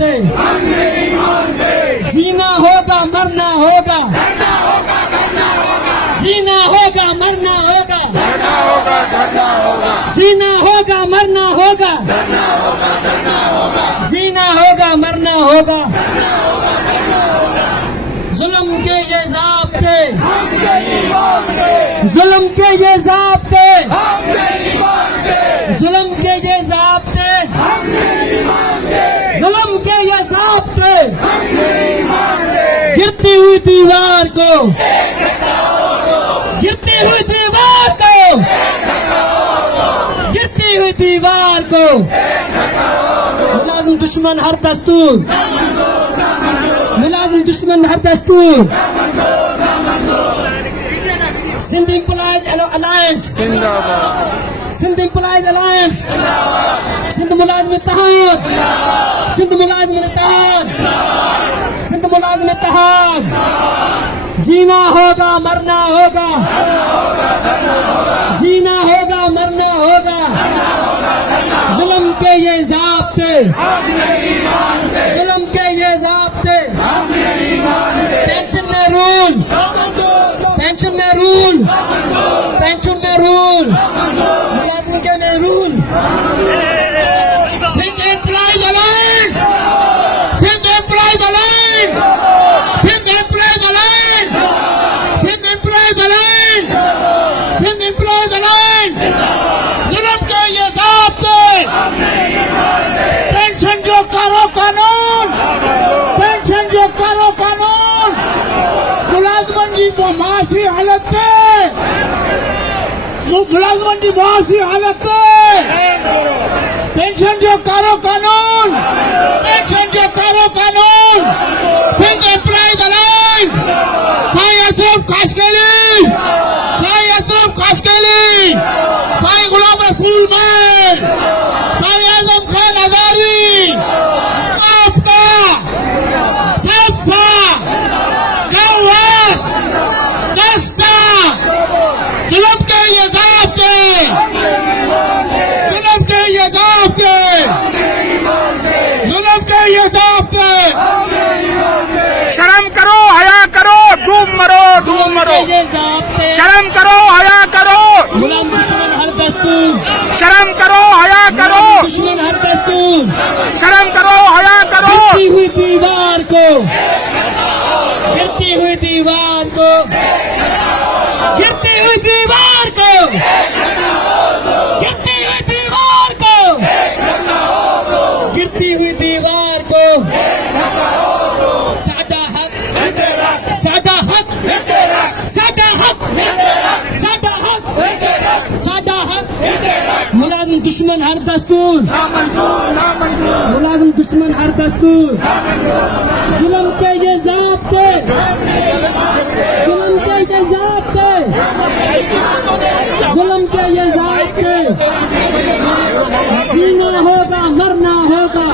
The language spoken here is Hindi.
जाते, जीना होगा मरना होगा, जीना होगा मरना होगा, जीना होगा मरना होगा, जीना होगा मरना होगा। जुल्म के ये ज़ाब्ते, जुल्म के ये ज़ाब्ते, जुल्म के ये ज़ाब्ते, जुल्म के ये ज़ाब्ते, गिरती हुई दीवार को, गिरती हुई दीवार को, गिरती हुई दीवार को, मुलाजिम दुश्मन हर दस्तूर, मुलाजिम दुश्मन हर दस्तूर। Sindh employees alliance, Sindh employees alliance, Sindh मुलाजिम इत्तेहाद, सिंध मुलाजिम इत्तेहाद, सिंध मुलाजिम इत्तेहाद। जीना होगा मरना होगा, जीना होगा मरना होगा। जुल्म के ये ज़ाब्ते, जुल्म के ये ज़ाब्ते, पेंशन में रूल, पेंशन में रूल, पेंशन में रूल, मुलाजिम के में rule. Sindh employees alliance, Sindh employees alliance, Sindh employees alliance, Sindh employees alliance, Sindh employees alliance. जुल्म के ये ज़ाब्ते, पेंशन जो करो कानून, पेंशन जो करो कानून, मुलाजमन की मुआशी हालत में, मुलाजमन की मुआशी हालत में, पेंशन जो करो कानून, पेंशन जो करो कानून। सिंध एम्प्लॉयज अलायंस, साईं अशरफ काशगली, साईं अशरफ काशगली, साईं गुलाम रसूल मीर, साईं आजम खान हजारी, आपका सबसा गौरव दस्ता। जुल्म के ये ज़ाब्ते, जुल्म के ये ज़ाब्ते, जुल्म के ये ज़ाब्ते। शर्म करो, हया करो, डूब मरो, डूब मरो। शर्म करो, हया करो, गुलाम दुश्मन हर दस्तूर, शर्म करो, हया करो, दुश्मन हर दस्तूर। शर्म करो, हया करो। गिरती हुई दीवार को, गिरती हुई दीवार को, गिरती हुई दीवार को, गिरती हुई दीवार को, गिरती हुई दीवार को। सादा हक, सादा हक, सादा हक, सादा हक, सादा हक। मुलाजिम दुश्मन हर दस्तूर, मुलाजिम दुश्मन हर दस्तूर। जुल्म के ये ज़ाब्ते, जुल्म के ये ज़ाब्ते, जुल्म के ये ज़ाब्ते। जीना होगा मरना होगा,